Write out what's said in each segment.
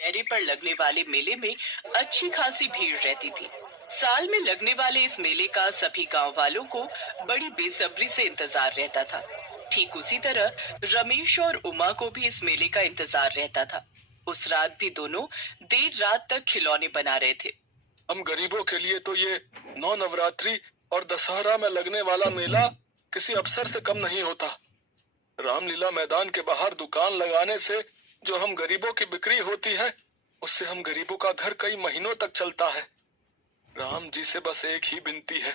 शहरी पर लगने वाले मेले में अच्छी खासी भीड़ रहती थी। साल में लगने वाले इस मेले का सभी गांव वालों को बड़ी बेसब्री से इंतजार रहता था। ठीक उसी तरह रमेश और उमा को भी इस मेले का इंतजार रहता था। उस रात भी दोनों देर रात तक खिलौने बना रहे थे। हम गरीबों के लिए तो ये नौ नवरात्रि और दशहरा में लगने वाला मेला किसी अवसर से कम नहीं होता। रामलीला मैदान के बाहर दुकान लगाने से जो हम गरीबों की बिक्री होती है, उससे हम गरीबों का घर कई महीनों तक चलता है। राम जी से बस एक ही विनती है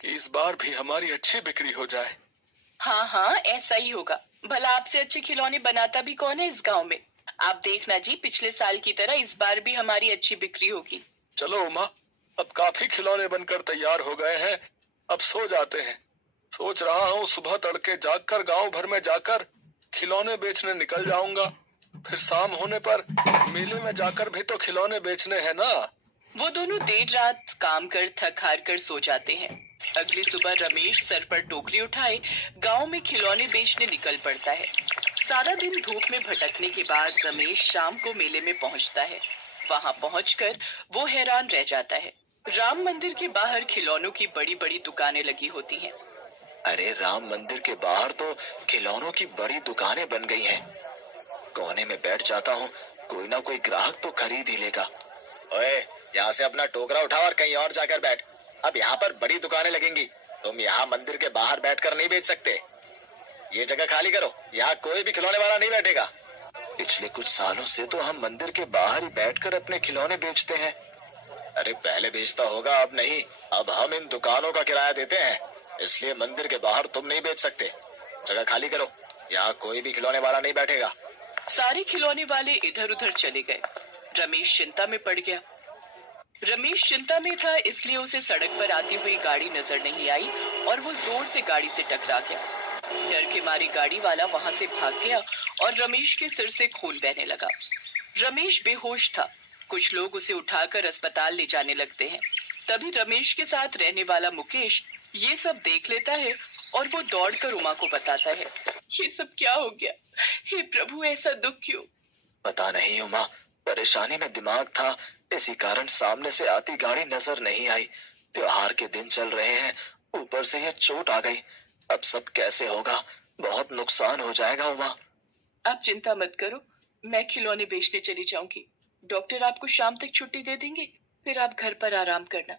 कि इस बार भी हमारी अच्छी बिक्री हो जाए। हाँ हाँ, ऐसा ही होगा। भला आपसे अच्छे खिलौने बनाता भी कौन है इस गांव में? आप देखना जी, पिछले साल की तरह इस बार भी हमारी अच्छी बिक्री होगी। चलो उमा, अब काफी खिलौने बनकर तैयार हो गए हैं, अब सो जाते हैं। सोच रहा हूँ सुबह तड़के जागकर गांव भर में जाकर खिलौने बेचने निकल जाऊंगा। फिर शाम होने पर मेले में जाकर भी तो खिलौने बेचने हैं ना। वो दोनों देर रात काम कर थक हार कर सो जाते हैं। अगली सुबह रमेश सर पर टोकरी उठाए गांव में खिलौने बेचने निकल पड़ता है। सारा दिन धूप में भटकने के बाद रमेश शाम को मेले में पहुंचता है। वहां पहुंचकर वो हैरान रह जाता है। राम मंदिर के बाहर खिलौनों की बड़ी बड़ी दुकानें लगी होती हैं। अरे राम मंदिर के बाहर तो खिलौनों की बड़ी दुकानें बन गई हैं। कोने में बैठ जाता हूँ, कोई ना कोई ग्राहक तो खरीद ही लेगा। ओए, यहाँ से अपना टोकरा उठा और कहीं और जाकर बैठ। अब यहाँ पर बड़ी दुकानें लगेंगी, तुम यहाँ मंदिर के बाहर बैठकर नहीं बेच सकते। ये जगह खाली करो, यहाँ कोई भी खिलौने वाला नहीं बैठेगा। पिछले कुछ सालों से तो हम मंदिर के बाहर ही बैठकर अपने खिलौने बेचते हैं। अरे पहले बेचता होगा, अब नहीं। अब हम इन दुकानों का किराया देते हैं, इसलिए मंदिर के बाहर तुम नहीं बेच सकते। जगह खाली करो, यहाँ कोई भी खिलौने वाला नहीं बैठेगा। सारे खिलौने वाले इधर उधर चले गए। रमेश चिंता में पड़ गया। रमेश चिंता में था, इसलिए उसे सड़क पर आती हुई गाड़ी नजर नहीं आई और वो जोर से गाड़ी से टकरा गया। डर के मारे गाड़ी वाला वहां से भाग गया और रमेश के सिर से खून बहने लगा। रमेश बेहोश था। कुछ लोग उसे उठाकर अस्पताल ले जाने लगते हैं। तभी रमेश के साथ रहने वाला मुकेश ये सब देख लेता है और वो दौड़कर उमा को बताता है। ये सब क्या हो गया? हे प्रभु, ऐसा दुख क्यों? पता नहीं उमा, परेशानी में दिमाग था, इसी कारण सामने से आती गाड़ी नजर नहीं आई। त्योहार के दिन चल रहे हैं, ऊपर से ये चोट आ गई। अब सब कैसे होगा? बहुत नुकसान हो जाएगा उमा। आप चिंता मत करो, मैं खिलौने बेचने चली जाऊंगी। डॉक्टर आपको शाम तक छुट्टी दे देंगे, फिर आप घर पर आराम करना।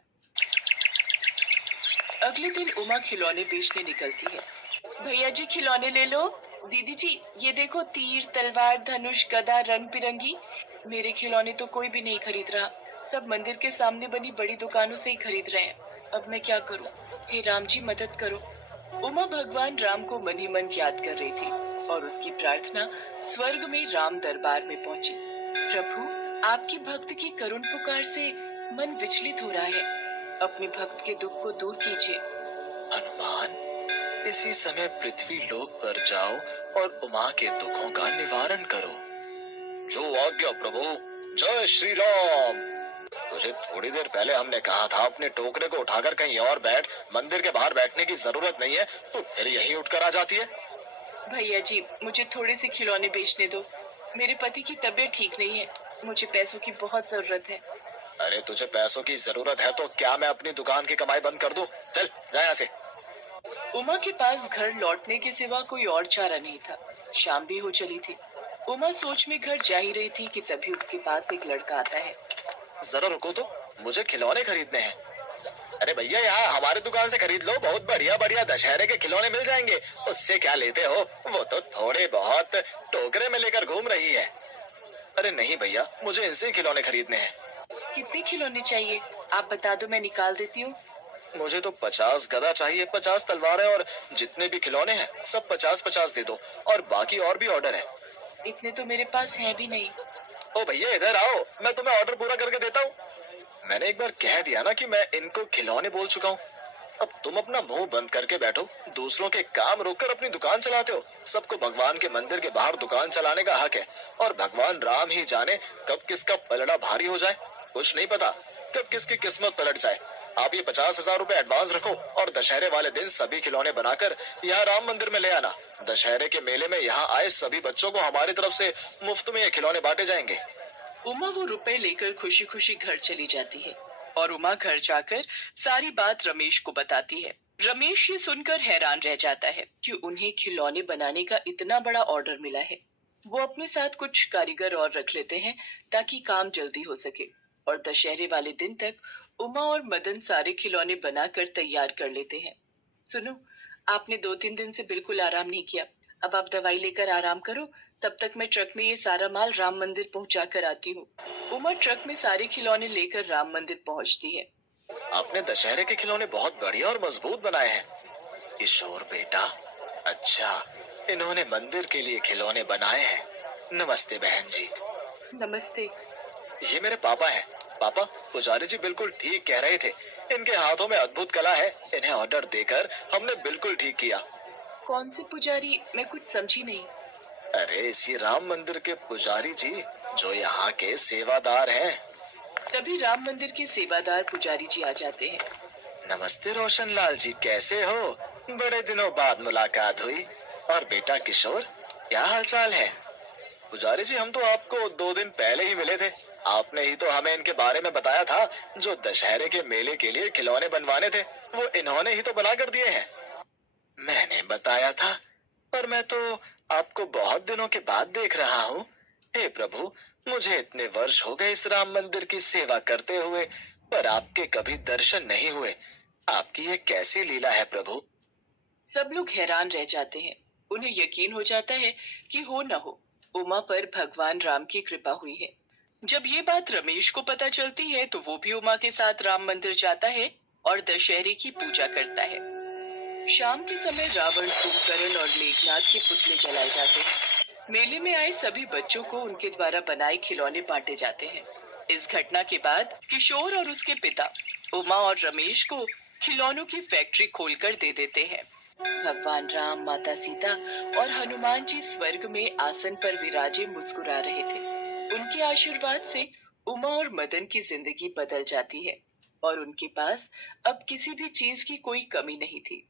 अगले दिन उमा खिलौने बेचने निकलती है। भैया जी, खिलौने ले लो। दीदी जी, ये देखो, तीर तलवार धनुष गदा रंग बिरंगी। मेरे खिलौने तो कोई भी नहीं खरीद रहा, सब मंदिर के सामने बनी बड़ी दुकानों से ही खरीद रहे हैं। अब मैं क्या करूं? हे राम जी, मदद करो। उमा भगवान राम को मन ही मन याद कर रही थी और उसकी प्रार्थना स्वर्ग में राम दरबार में पहुंची। प्रभु, आपकी भक्त की करुण पुकार से मन विचलित हो रहा है, अपने भक्त के दुख को दूर कीजिए। हनुमान, इसी समय पृथ्वी लोक पर जाओ और उमा के दुखों का निवारण करो। जो आज्ञा प्रभु। जय श्री राम। तुझे थोड़ी देर पहले हमने कहा था अपने टोकरे को उठाकर कहीं और बैठ, मंदिर के बाहर बैठने की जरूरत नहीं है, तो फिर यहीं उठकर आ जाती है। भैया जी, मुझे थोड़े से खिलौने बेचने दो। मेरे पति की तबीयत ठीक नहीं है, मुझे पैसों की बहुत जरूरत है। अरे तुझे पैसों की जरूरत है तो क्या मैं अपनी दुकान की कमाई बंद कर दूं? चल जा यहाँ से। उमा के पास घर लौटने के सिवा कोई और चारा नहीं था। शाम भी हो चली थी। उमा सोच में घर जा ही रही थी कि तभी उसके पास एक लड़का आता है। जरा रुको तो, मुझे खिलौने खरीदने हैं। अरे भैया, यहाँ हमारे दुकान से खरीद लो, बहुत बढ़िया बढ़िया दशहरे के खिलौने मिल जाएंगे। उससे क्या लेते हो? वो तो थोड़े बहुत टोकरे में लेकर घूम रही है। अरे नहीं भैया, मुझे इनसे ही खिलौने खरीदने हैं। कितने खिलौने चाहिए? आप बता दो, मैं निकाल देती हूँ। मुझे तो 50 गदा चाहिए, 50 तलवारें और जितने भी खिलौने हैं सब 50-50 दे दो, और बाकी और भी ऑर्डर है। इतने तो मेरे पास है भी नहीं। ओ भैया, इधर आओ, मैं तुम्हें ऑर्डर पूरा करके देता हूँ। मैंने एक बार कह दिया ना कि मैं इनको खिलौने बोल चुका हूँ। अब तुम अपना मुंह बंद करके बैठो, दूसरों के काम रोककर अपनी दुकान चलाते हो। सबको भगवान के मंदिर के बाहर दुकान चलाने का हक है, और भगवान राम ही जाने कब किसका पलड़ा भारी हो जाए। कुछ नहीं पता कब किसकी किस्मत पलट जाए। आप ये 50,000 रुपए एडवांस रखो और दशहरे वाले दिन सभी खिलौने बनाकर यहाँ राम मंदिर में ले आना। दशहरे के मेले में यहाँ आए सभी बच्चों को हमारी तरफ से मुफ्त में ये खिलौने बांटे जाएंगे। उमा वो रुपए लेकर खुशी खुशी घर चली जाती है और उमा घर जाकर सारी बात रमेश को बताती है। रमेश ये सुनकर हैरान रह जाता है कि उन्हें खिलौने बनाने का इतना बड़ा ऑर्डर मिला है। वो अपने साथ कुछ कारीगर और रख लेते हैं ताकि काम जल्दी हो सके और दशहरे वाले दिन तक उमा और मदन सारे खिलौने बनाकर तैयार कर लेते हैं। सुनो, आपने 2-3 दिन से बिल्कुल आराम नहीं किया। अब आप दवाई लेकर आराम करो, तब तक मैं ट्रक में ये सारा माल राम मंदिर पहुंचा कर आती हूँ। उमा ट्रक में सारे खिलौने लेकर राम मंदिर पहुंचती है। आपने दशहरे के खिलौने बहुत बढ़िया और मजबूत बनाए हैं। किशोर बेटा, अच्छा, इन्होंने मंदिर के लिए खिलौने बनाए हैं। नमस्ते बहन जी। नमस्ते। ये मेरे पापा हैं। पापा, पुजारी जी बिल्कुल ठीक कह रहे थे। इनके हाथों में अद्भुत कला है। इन्हें ऑर्डर देकर हमने बिल्कुल ठीक किया। कौन से पुजारी? मैं कुछ समझी नहीं। अरे इसी राम मंदिर के पुजारी जी, जो यहाँ के सेवादार हैं। तभी राम मंदिर के सेवादार पुजारी जी आ जाते हैं। नमस्ते रोशनलाल जी, कैसे हो? बड़े दिनों बाद मुलाकात हुई। और बेटा किशोर, क्या हालचाल है? पुजारी जी, हम तो आपको 2 दिन पहले ही मिले थे। आपने ही तो हमें इनके बारे में बताया था। जो दशहरे के मेले के लिए खिलौने बनवाने थे, वो इन्होंने ही तो बना कर दिए हैं। मैंने बताया था, पर मैं तो आपको बहुत दिनों के बाद देख रहा हूँ। हे प्रभु, मुझे इतने वर्ष हो गए इस राम मंदिर की सेवा करते हुए, पर आपके कभी दर्शन नहीं हुए। आपकी ये कैसी लीला है प्रभु? सब लोग हैरान रह जाते हैं। उन्हें यकीन हो जाता है कि हो न हो, उमा पर भगवान राम की कृपा हुई है। जब ये बात रमेश को पता चलती है तो वो भी उमा के साथ राम मंदिर जाता है और दशहरे की पूजा करता है। शाम के समय रावण, कुंभकर्ण और मेघनाथ के पुतले जलाए जाते हैं। मेले में आए सभी बच्चों को उनके द्वारा बनाए खिलौने बांटे जाते हैं। इस घटना के बाद किशोर और उसके पिता उमा और रमेश को खिलौनों की फैक्ट्री खोलकर दे देते हैं। भगवान राम, माता सीता और हनुमान जी स्वर्ग में आसन पर विराजे मुस्कुरा रहे थे। उनके आशीर्वाद से उमा और मदन की जिंदगी बदल जाती है और उनके पास अब किसी भी चीज की कोई कमी नहीं थी।